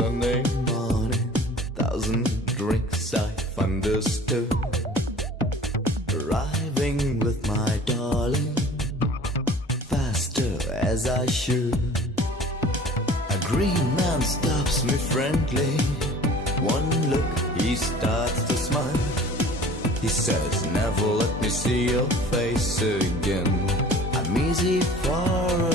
Sunday morning, thousand drinks I've understood. Arriving with my darling, faster as I should. A green man stops me friendly. One look, he starts to smile. He says, never let me see your face again. I'm easy for